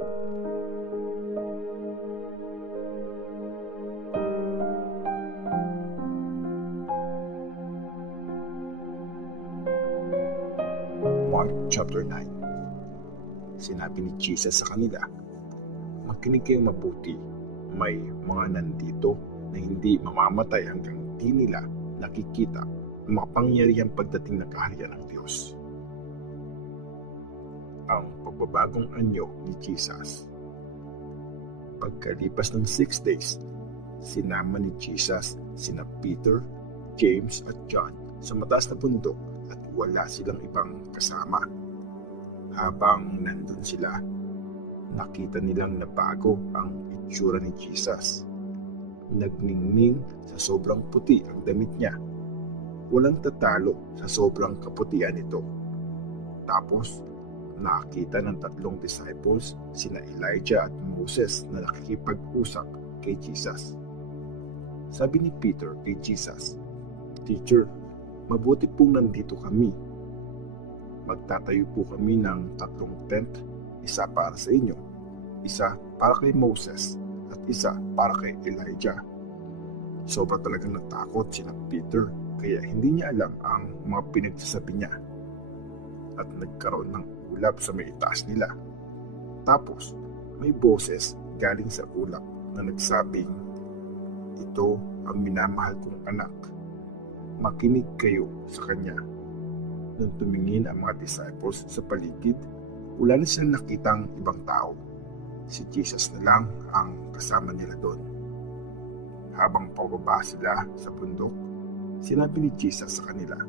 Mark chapter 9. Sinabi ni Jesus sa kanila, "Makinig kayong mabuti, may mga nandito na hindi mamamatay hanggang di nila nakikita ang makapangyarihang pagdating ng kaharian ng Diyos." Ang pagbabagong anyo ni Jesus. Pagkalipas ng 6 days, sinama ni Jesus sina Peter, James at John sa mataas na bundok at wala silang ibang kasama. Habang nandun sila, nakita nilang nabago ang itsura ni Jesus. Nagningning sa sobrang puti ang damit niya. Walang tatalo sa sobrang kaputian nito. Tapos, nakita ng 3 disciples, sina Elijah at Moses, na nakikipag-usap kay Jesus. Sabi ni Peter kay Jesus, "Teacher, mabuti pong nandito kami. Magtatayo po kami ng 3 tent, isa para sa inyo, isa para kay Moses, at isa para kay Elijah." Sobra talagang natakot sina Peter, kaya hindi niya alam ang mga pinagsasabi niya. At nagkaroon ng ulap sa may itaas nila. Tapos, may boses galing sa ulap na nagsabing, "Ito ang minamahal kong anak. Makinig kayo sa kanya." Nung tumingin ang mga disciples sa paligid, wala na silang nakitang ibang tao. Si Jesus na lang ang kasama nila doon. Habang pababa sila sa bundok, sinabi ni Jesus sa kanila,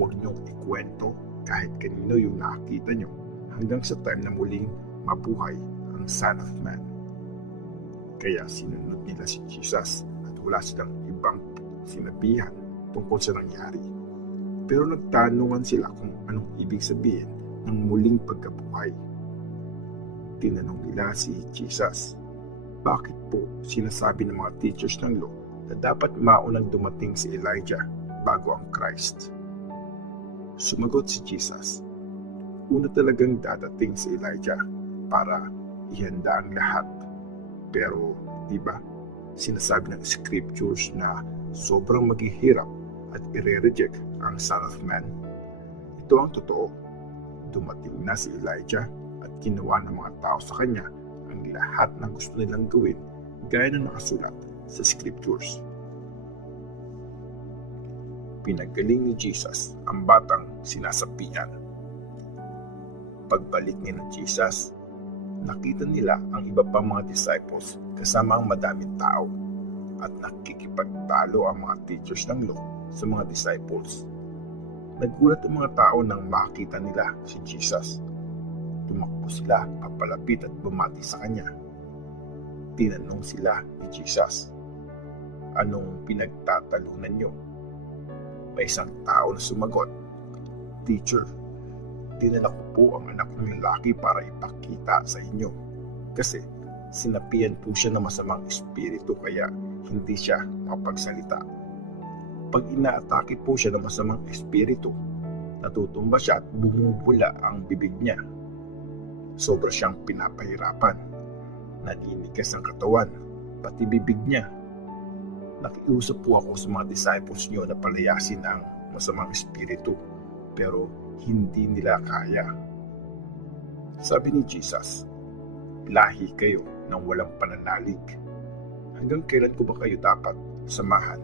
"Huwag niyong ikwento kahit kanino yung nakita niyo hanggang sa time na muling mabuhay ang Son of Man." Kaya sinunod nila si Jesus at wala silang ibang sinabihan tungkol sa nangyari. Pero nagtanungan sila kung anong ibig sabihin ng muling pagkabuhay. Tinanong nila si Jesus, bakit po sinasabi ng mga teachers ng law na dapat maunang dumating si Elijah bago ang Christ? Sumagot si Jesus, una talagang dadating si Elijah para ihanda ang lahat. Pero, di ba, sinasabi ng scriptures na sobrang maghihirap at ire-reject ang Son of Man? Ito ang totoo. Dumating na si Elijah at ginawa ng mga tao sa kanya ang lahat ng gusto nilang gawin gaya na nakasulat sa scriptures. Pinagaling ni Jesus ang batang sinasapian. Pagbalik ni Jesus, nakita nila ang iba pang mga disciples kasama ang madaming tao at nakikipagtalo ang mga teachers ng law sa mga disciples. Nagulat ang mga tao nang makita nila si Jesus. Tumakbo sila papalapit at bumati sa kanya. Tinanong sila ni Jesus, "Anong pinagtatalunan niyo?" May isang tao na sumagot, "Teacher, dinala ko po ang anak kong lalaki para ipakita sa inyo. Kasi sinapian po siya ng masamang espiritu kaya hindi siya mapagsalita. Pag inaatake po siya ng masamang espiritu, natutumba siya at bumubula ang bibig niya. Sobra siyang pinapahirapan. Naninigas ang katawan, pati bibig niya. Nakiusap po ako sa mga disciples niyo na palayasin ang masamang espiritu, pero hindi nila kaya." Sabi ni Jesus, "Lahi kayo ng walang pananalig. Hanggang kailan ko ba kayo dapat samahan?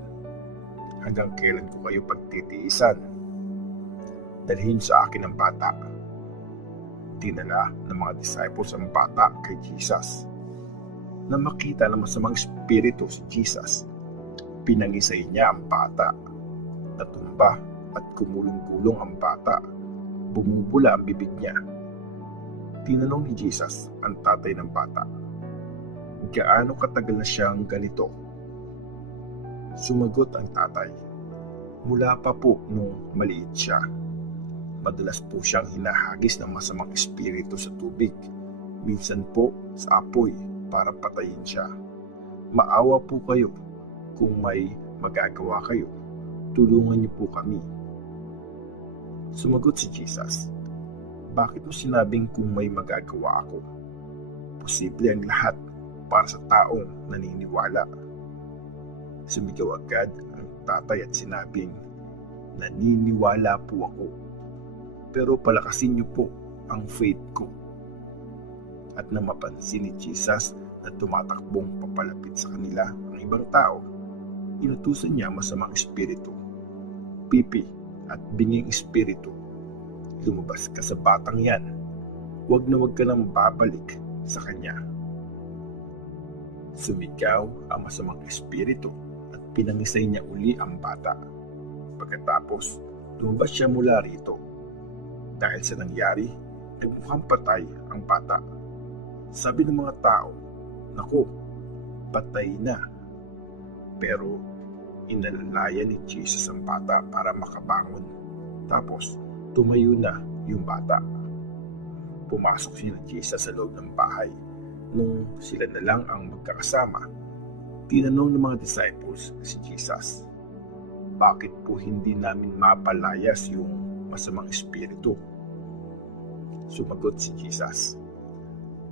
Hanggang kailan ko kayo pagtitiisan? Dalhin sa akin ang bata." Dinala ng mga disciples ang bata kay Jesus. Nang makita ng masamang espiritu si Jesus, pinangisay niya ang bata. Natumba at gumulong-gulong ang bata. Bumubula ang bibig niya. Tinanong ni Jesus ang tatay ng bata, "Gaano katagal na siyang ganito?" Sumagot ang tatay, "Mula pa po nung maliit siya. Madalas po siyang hinahagis ng masamang espiritu sa tubig, minsan po sa apoy para patayin siya. Maawa po kayo. Kung may magagawa kayo, tulungan niyo po kami." Sumagot si Jesus, "Bakit mo sinabing kung may magagawa ako? posible ang lahat para sa taong naniniwala. Sumigaw agad ang tatay at sinabing, naniniwala po ako. Pero palakasin niyo po ang faith ko. At nang mapansin ni Jesus na tumatakbong papalapit sa kanila ang ibang tao, inutusan niya masamang espiritu, pipi at binging espiritu. Lumabas ka sa batang yan. Huwag na huwag ka nang babalik sa kanya. Sumigaw ang masamang espiritu at pinangisay niya uli ang bata. Pagkatapos, lumabas siya mula rito. Dahil sa nangyari, nagmukhang patay ang bata. Sabi ng mga tao, naku, patay na. Pero inalalaya ni Jesus ang bata para makabangon. Tapos, tumayo na yung bata. Pumasok si Jesus sa loob ng bahay. Nung sila na lang ang magkakasama, tinanong ng mga disciples si Jesus, bakit po hindi namin mapalayas yung masamang espiritu? Sumagot si Jesus,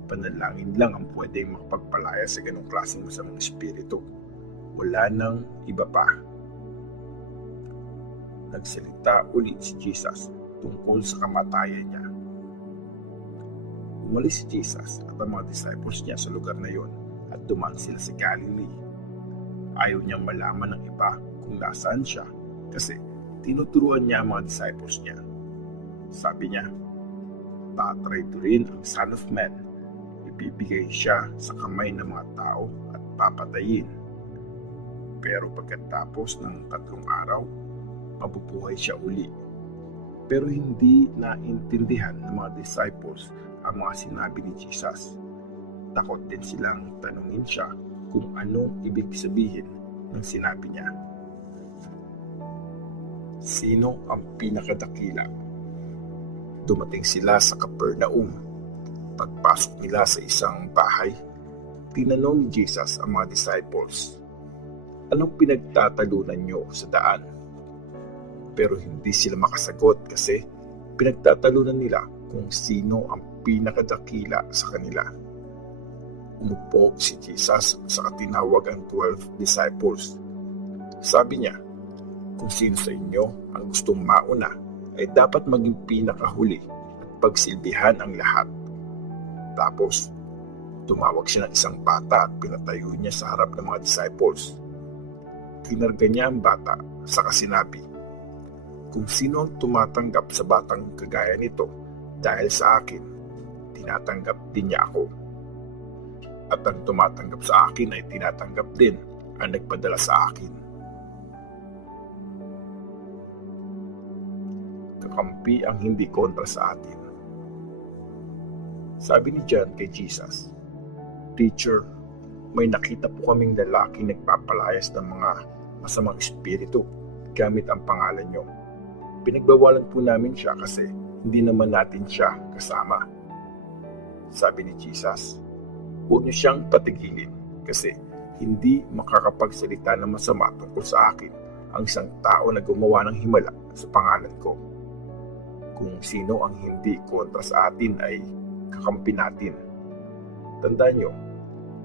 panalangin lang ang pwedeng makapagpalaya sa ganong klaseng masamang espiritu. Wala nang iba pa. Nagsalita ulit si Jesus tungkol sa kamatayan niya. Umalis si Jesus at ang mga disciples niya sa lugar na yon at dumaan sila sa Galilee. Ayaw niyang malaman ng iba kung nasaan siya kasi tinuturuan niya ang mga disciples niya. Sabi niya, tatraydo rin ang Son of Man. Ibibigay siya sa kamay ng mga tao at papatayin. Pero pagkatapos ng 3 araw, mabubuhay siya uli. Pero hindi naintindihan ng mga disciples ang mga sinabi ni Jesus. Takot din silang tanungin siya kung anong ibig sabihin ng sinabi niya. Sino ang pinakadakila? Dumating sila sa Capernaum. Pagpasok nila sa isang bahay, tinanong ni Jesus ang mga disciples, anong pinagtatalunan niyo sa daan? Pero hindi sila makasagot kasi pinagtatalunan nila kung sino ang pinakadakila sa kanila. Umupo si Jesus sa tinawag ang 12 disciples. Sabi niya, kung sino sa inyo ang gustong mauna ay dapat maging pinakahuli at pagsilbihan ang lahat. Tapos, tumawag siya ng isang bata at pinatayo niya sa harap ng mga disciples. Kinarga niya ang bata saka sinabi, kung sino ang tumatanggap sa batang kagaya nito dahil sa akin, tinatanggap din niya ako. At ang tumatanggap sa akin ay tinatanggap din ang nagpadala sa akin. Kakampi ang hindi kontra sa atin. Sabi ni John kay Jesus, Teacher, may nakita po kaming lalaking nagpapalayas ng mga masamang espiritu gamit ang pangalan niyo. Pinagbawalan po namin siya kasi hindi naman natin siya kasama. Sabi ni Jesus, huwag niyo siyang patigilin kasi hindi makakapagsalita ng masama tungkol sa akin ang isang tao na gumawa ng himala sa pangalan ko. Kung sino ang hindi kontra sa atin ay kakampi natin. Tandaan niyo,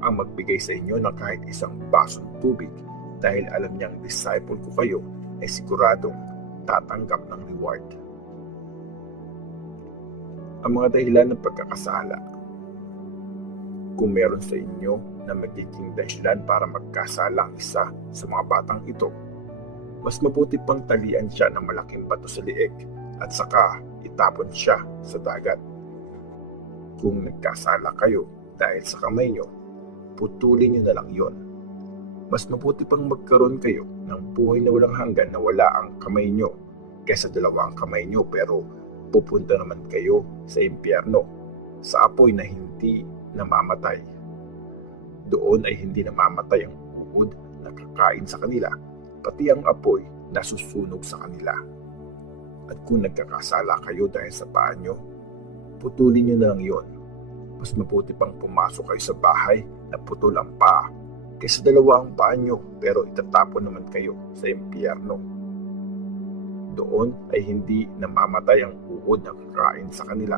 ang magbigay sa inyo ng kahit isang basong tubig dahil alam niyang disciple ko kayo ay siguradong tatanggap ng reward. Ang mga dahilan ng pagkakasala. Kung meron sa inyo na magiging dahilan para magkasala ang isa sa mga batang ito, mas mabuti pang talian siya ng malaking bato sa liig at saka itapon siya sa dagat. Kung nagkasala kayo dahil sa kamay nyo, putulin nyo na lang yon. Mas mabuti pang magkaroon kayo ng buhay na walang hanggan na wala ang kamay nyo kaysa dalawang kamay nyo pero pupunta naman kayo sa impyerno, sa apoy na hindi namamatay. Doon ay hindi namamatay ang uod na kakain sa kanila, pati ang apoy na susunog sa kanila. At kung nagkakasala kayo dahil sa paa nyo, putulin nyo na lang yon. Mas mabuti pang pumasok kayo sa bahay na putol ang paa kaysa dalawa ang paa nyo pero itatapon naman kayo sa impyerno. Doon ay hindi namamatay ang uod na kakain sa kanila,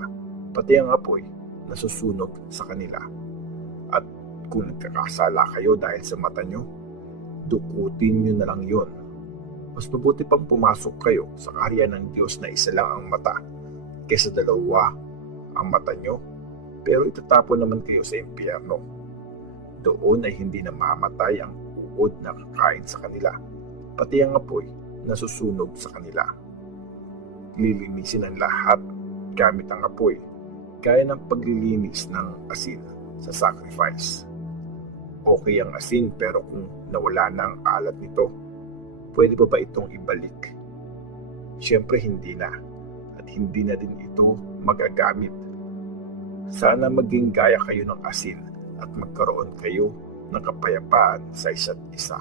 pati ang apoy na susunog sa kanila. At kung nagkakasala kayo dahil sa mata nyo, dukutin nyo na lang yon. Mas mabuti pang pumasok kayo sa kaharian ng Diyos na isa lang ang mata kaysa dalawa ang mata nyo, pero itatapon naman kayo sa impyerno. Doon ay hindi namamatay ang uod na kakain sa kanila, pati ang apoy na susunog sa kanila. Lilinisin ang lahat gamit ang apoy, gaya ng paglilinis ng asin sa sacrifice. Okay ang asin, pero kung nawala na ang alat nito, pwede pa ba itong ibalik? Siyempre hindi na, at hindi na din ito magagamit. Sana maging gaya kayo ng asin at magkaroon kayo ng kapayapaan sa isa't isa.